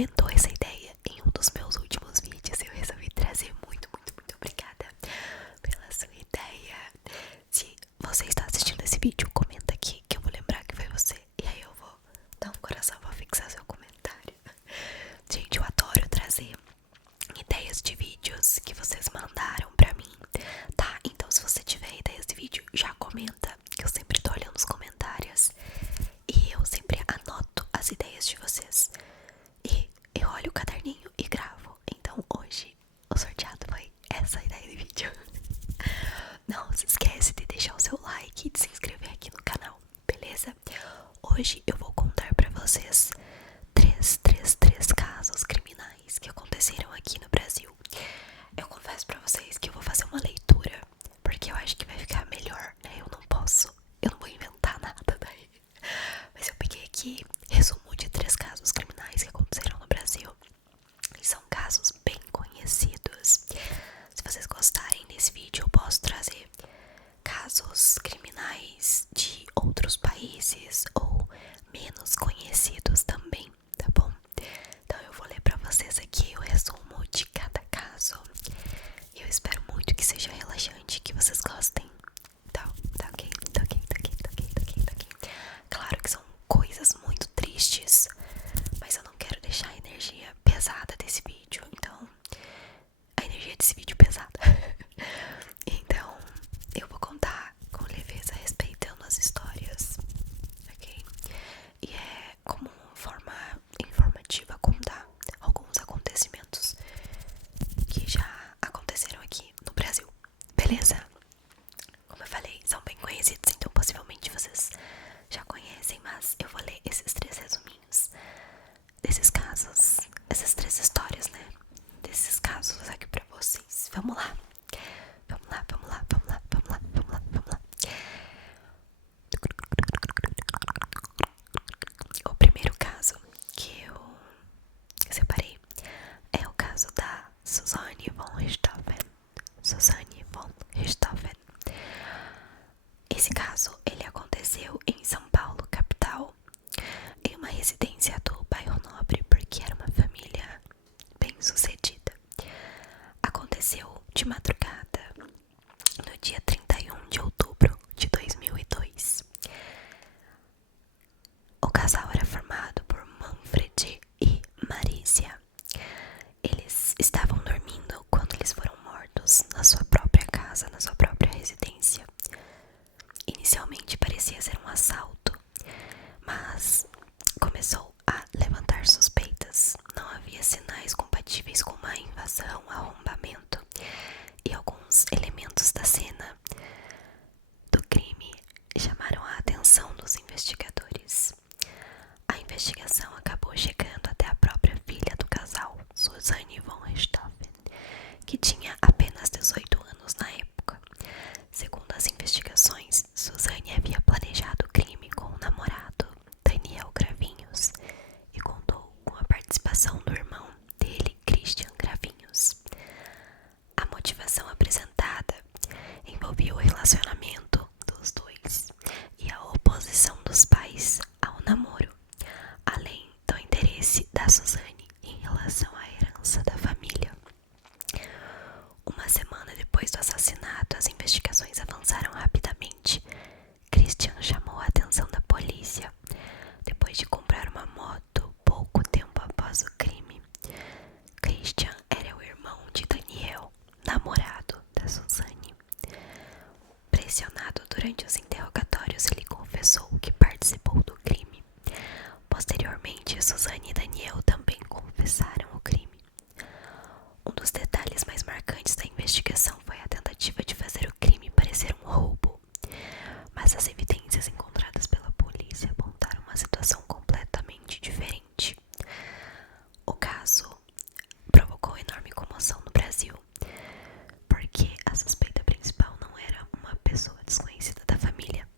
comentou essa ideia em um dos meus últimos vídeos. Eu resolvi trazer. Muito, muito, muito obrigada pela sua ideia. Se você está assistindo esse vídeo, comenta aqui que eu vou lembrar que foi você. E aí eu vou dar um coração, vou fixar seu comentário. Gente, eu adoro trazer ideias de vídeos que vocês mandaram pra mim, tá? Então se você tiver ideias de vídeo, já comenta, que eu sempre tô olhando os comentários e eu sempre anoto as ideias de vocês. E eu olho o caderninho e gravo. Então hoje o sorteado foi essa ideia de vídeo. Não se esquece de deixar o seu like e de se inscrever aqui no canal, beleza? Hoje eu vou contar pra vocês três casos criminais que aconteceram aqui no Brasil. Eu confesso pra vocês que eu vou fazer uma leitura, porque eu acho que vai ficar melhor, né? Eu não vou inventar nada daí. Mas eu peguei aqui resumo de 3 casos criminais que aconteceram no Brasil. E são casos bem conhecidos. Se vocês gostarem desse vídeo, eu posso trazer casos criminais de outros países ou menos conhecidos também, tá bom? Então eu vou ler pra vocês aqui o resumo de cada caso. Eu espero muito que seja relaxante, que vocês gostem. Tá ok, tá ok, tá ok, tá ok, tá ok, tá ok. Claro que são coisas muito tristes, mas eu não quero deixar a energia pesada desse vídeo. Então, a energia desse vídeo pesada. Então, eu vou contar com leveza, respeitando as histórias, ok? E é como forma informativa contar alguns acontecimentos que já aconteceram aqui no Brasil, beleza? Como eu falei, são bem conhecidos, então possivelmente vocês já conhecem, mas eu vou ler esses 3 resuminhos desses casos, essas 3 histórias, né? Desses casos aqui pra vocês. Vamos lá. Vamos lá, vamos lá, vamos lá, vamos lá, vamos lá, vamos lá. O primeiro caso que eu separei é o caso da Suzanne von Richthofen. Suzanne von Richthofen. Esse caso, ele aconteceu em São Paulo, capital, em uma residência do bairro Nobre, porque era uma família bem sucedida. Aconteceu de madrugada, no dia 31 de outubro de 2002. O casal era formado por Manfred e Marícia. Eles estavam dormindo quando eles foram mortos na sua própria casa, na sua própria residência. Inicialmente parecia ser um assalto, mas começou a levantar suspeitas. Não havia sinais compatíveis com uma invasão, arrombamento, e alguns elementos da cena do crime chamaram a atenção dos investigadores. A investigação acabou chegando até a própria filha do casal, Suzanne von Richthofen, que tinha apenas 18 anos na época. Segundo as investigações, Suzanne havia planejado o crime com o namorado, Daniel Gravinhos, e contou com a participação do irmão dele, Christian Gravinhos. A motivação apresentada envolvia o relacionamento dos dois e a oposição dos pais ao namoro, além do interesse da Suzanne em relação à herança da família. Uma semana depois do assassinato, as investigações avançaram rapidamente. Christian chamou a atenção da polícia depois de comprar uma moto pouco tempo após o crime. Christian era o irmão de Daniel, namorado da Suzanne. Pressionado durante os interrogatórios, ele confessou que participou do crime. Posteriormente, Suzanne e Daniel também confessaram o crime. Um dos detalhes mais marcantes da investigação foi a tentativa de fazer o crime parecer um roubo, mas as evidências encontradas pela polícia apontaram uma situação completamente diferente. O caso provocou enorme comoção no Brasil, porque a suspeita principal não era uma pessoa desconhecida da família,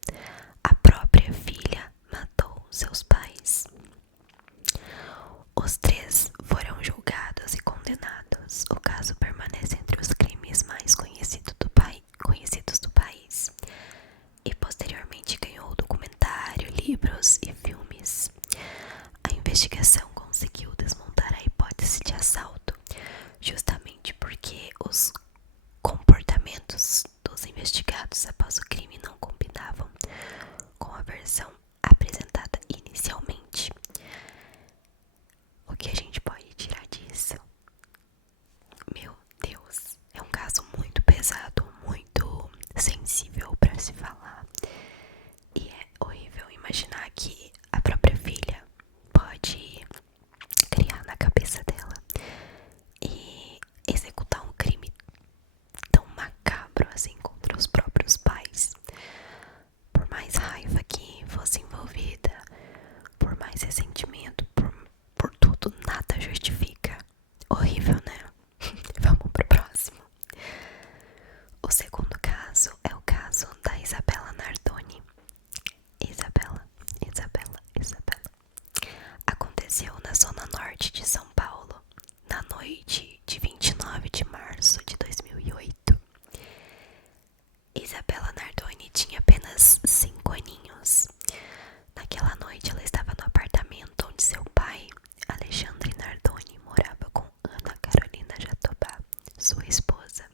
sensível pra se falar. E é horrível imaginar que a própria filha pode criar na cabeça dela e executar um crime tão macabro assim contra os próprios pais. Por mais raiva que fosse envolvida, por mais ressentimento, por tudo, nada justifica. Horrível, né? Vamos pro próximo. O segundo caso é o caso da Isabela Nardoni. Isabela. Aconteceu na zona norte de São Paulo, na noite de 29 de março de 2008. Isabela Nardoni tinha apenas 5 aninhos. Naquela noite ela estava no apartamento onde seu pai, Alexandre Nardoni, morava com Ana Carolina Jatobá, sua esposa.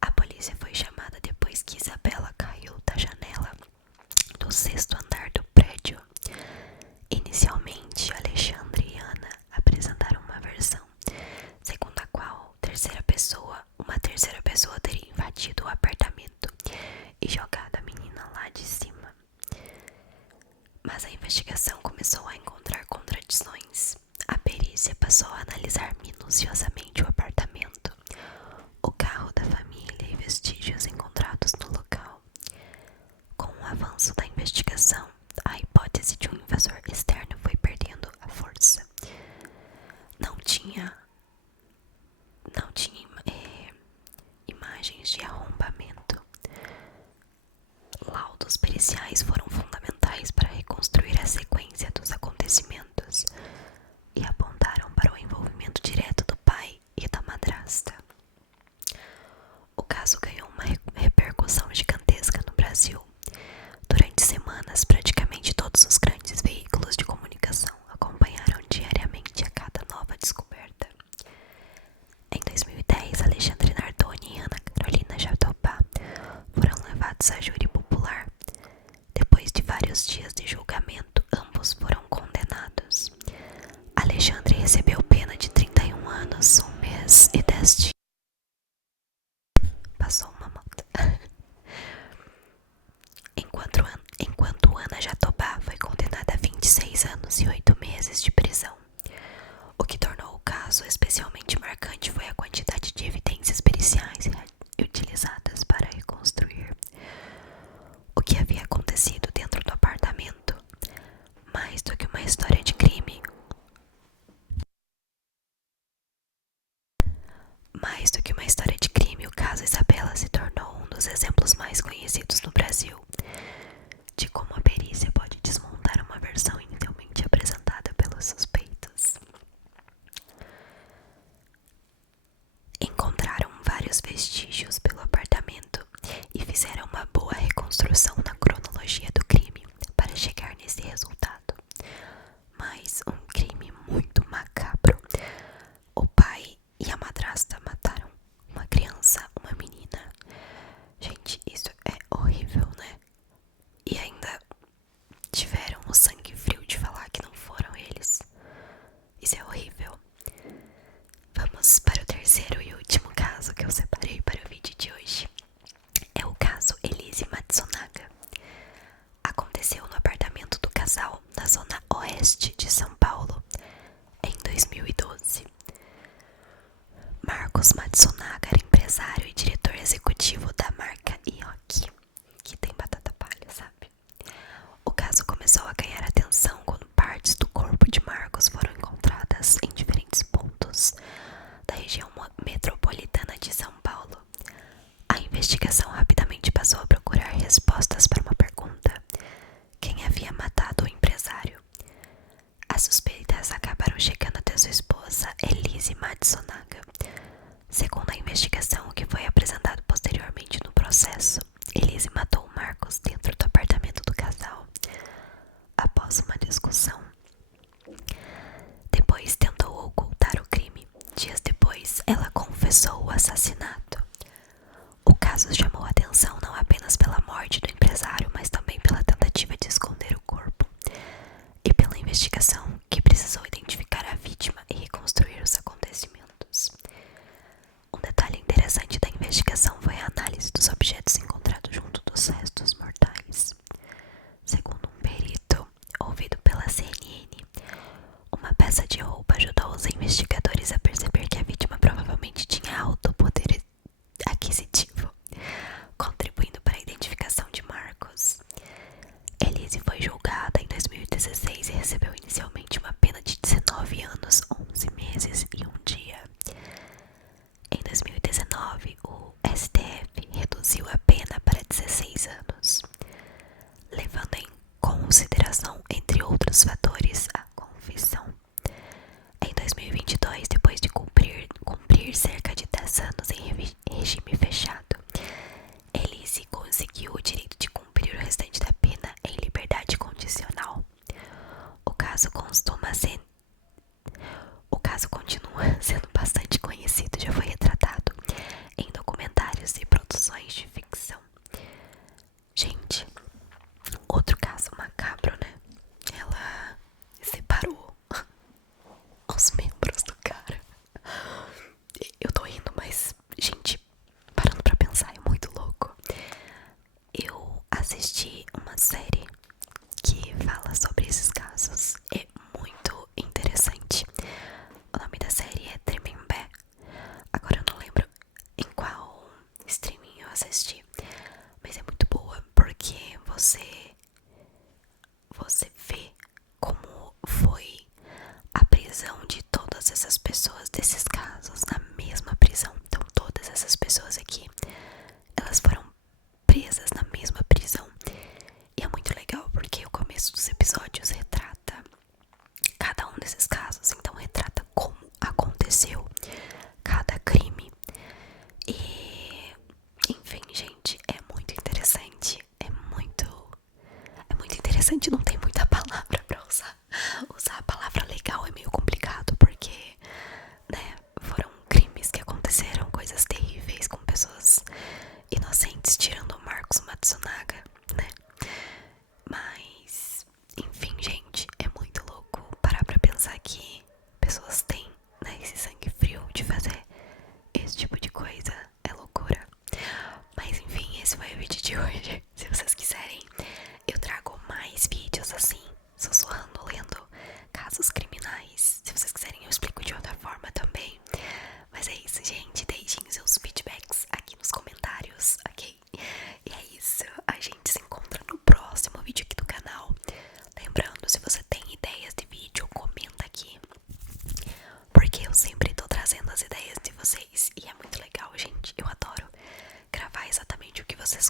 A polícia foi chamada depois que Isabela caiu da janela do 6º andar do prédio. Inicialmente, Alexandre e Ana apresentaram uma versão, segundo a qual uma terceira pessoa teria invadido o apartamento e jogado a menina lá de cima. Mas a investigação começou a encontrar contradições. A perícia passou a analisar minuciosamente o apartamento, o carro da família e vestígios encontrados no local. Com o avanço da investigação, a hipótese de um invasor externo foi perdendo a força. Não tinha imagens de arrombamento. Laudos periciais foram fundamentais para reconstruir a sequência dos acontecimentos e apontaram para o envolvimento direto do pai e da madrasta. O caso ganhou uma repercussão gigantesca no Brasil. Durante semanas, praticamente todos os grandes veículos de comunicação acompanharam diariamente a cada nova descoberta. Em 2010, Alexandre Nardoni e Ana Carolina Jatobá foram levados a júri popular. Depois de vários dias de julgamento, ambos foram condenados. Alexandre recebeu pena de 31 anos, 1 mês e 10 dias. Passou uma moto. Enquanto Ana Jatobá foi condenada a 26 anos e 8 meses de prisão. O que tornou o caso especialmente marcante foi a quantidade de evidências periciais utilizadas para reconstruir o que havia acontecido dentro do apartamento. Mais do que uma história de crime, o caso Isabela se tornou um dos exemplos mais conhecidos no Brasil de como a perícia pode desmontar uma versão inicialmente apresentada pelos suspeitos. Encontraram vários vestígios pelo apartamento e fizeram uma boa reconstrução na cronologia do crime para chegar nesse resultado. Mas um crime muito macabro. O pai e a madrasta mataram uma criança, uma menina. Gente, isso é horrível, né? E ainda tiveram o sangue frio de falar que não foram eles. Isso é horrível. Vamos para o terceiro e último caso que eu separei para o vídeo de hoje. É o caso Elise Matsunaga. Aconteceu no apartamento do casal na zona oeste de São Paulo em 2012. Marcos Matsunaga era empresário e diretor executivo da marca Yoki, que tem batata palha, sabe? O caso começou a ganhar atenção quando partes do corpo de Marcos foram encontradas em diferentes pontos da região metropolitana de São Paulo. A investigação rapidamente passou a procurar respostas para uma pergunta: quem havia matado o empresário? As suspeitas acabaram chegando até sua esposa, Elise Matsunaga. Segundo a investigação, o que foi apresentado posteriormente no processo, Elise matou Marcos dentro do apartamento do casal, após uma discussão. Depois tentou ocultar o crime. Dias depois, ela confessou o assassinato. O caso chamou a atenção não apenas pela morte do empresário, mas também pela tentativa de esconder o corpo e pela investigação que precisou identificar a vítima e reconstruir os acontecimentos. Um detalhe interessante ele se conseguiu o direito de cumprir o restante da pena em liberdade condicional. O caso costuma ser O caso continua sendo bastante conhecido, já foi retratado em documentários e produções de ficção. Gente, outro caso macabro, né? Ela separou os membros do cara. Eu tô rindo, mas, gente, parando pra pensar, é muito louco. Eu assisti uma série que fala sobre esses casos. É muito interessante. O nome da série é Tremembé. Agora eu não lembro em qual streaming eu assisti, mas é muito boa porque você vê como foi a prisão de todas essas pessoas desses casos na mesma prisão. Então todas essas pessoas aqui, elas foram presas na mesma prisão. E é muito legal porque o começo dos episódios retrata cada um desses casos, então retrata como aconteceu cada crime. E enfim, gente, é muito interessante. É muito interessante, não tem muita palavra pra usar. Usar a palavra legal é meio complicado porque, né, foram crimes que aconteceram, coisas terríveis com pessoas inocentes, tirando o Marcos Matsunaga, né? Mas, enfim, gente, é muito louco parar pra pensar que pessoas têm, né, esse sangue frio de fazer esse tipo de coisa. É loucura. Mas enfim, esse foi o vídeo de hoje. Se vocês quiserem, eu trago mais vídeos assim, sussurrando, lendo casos criminais. Se vocês quiserem, eu explico de outra forma também. Mas é isso, gente. Deixem seus feedbacks aqui nos comentários, ok? E é isso. A gente se encontra no próximo vídeo aqui do canal. Lembrando, se você tem ideias de vídeo, comenta aqui, porque eu sempre tô trazendo as ideias de vocês. E é muito legal, gente. Eu adoro gravar exatamente o que vocês